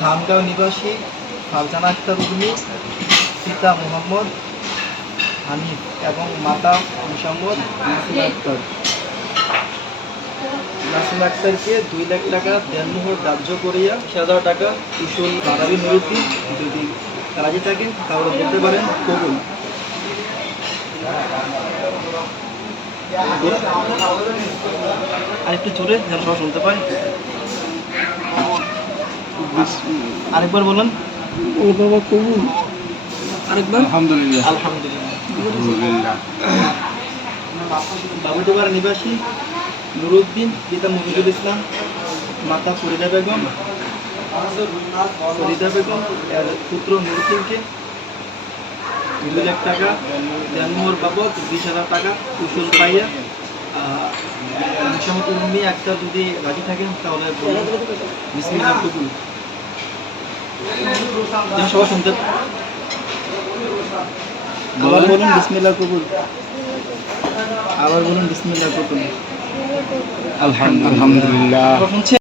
খানগাঁও নিবাসী ফারজানা আক্তার উর্মি, পিতা মোহাম্মদ হানিফ এবং মাতা মোসাম্মদ নাসিমা আক্তার। নাসিমা আক্তারকে 2 লাখ টাকা দেনমোহর ধার্য করিয়া 20,000 টাকা উসুল বাড়াবি নুরুদ্দিন। যদি রাজি থাকেন তাহলে বলতে পারেন কবুল। আরেকটু জোরে যেন সবাই শুনতে পাই। আরেকবার বলেন। ও বাবা কবুল। আরেকবার। আলহামদুলিল্লাহ। আলহামদুলিল্লাহ। বাবুডোবার নিবাসী নুরুদ্দিন, পিতা মফিজুল ইসলাম, মাতা ফরিদা বেগম, এর পুত্র নুরুদ্দিনকে 2 লাখ টাকা দেনমোহর বাবদ 20,000 টাকা উসুল পাইয়া মোসাম্মদ উর্মি আক্তার যদি রাজি থাকেন তাহলে বলুন বিসমিল্লাহ কবুল। যেন সবাই শুনতে। আবার বলুন বিসমিল্লাহ কবুল। আবার বলুন বিসমিল্লাহ কবুল। আলহামদুলিল্লাহ। শুনছেন?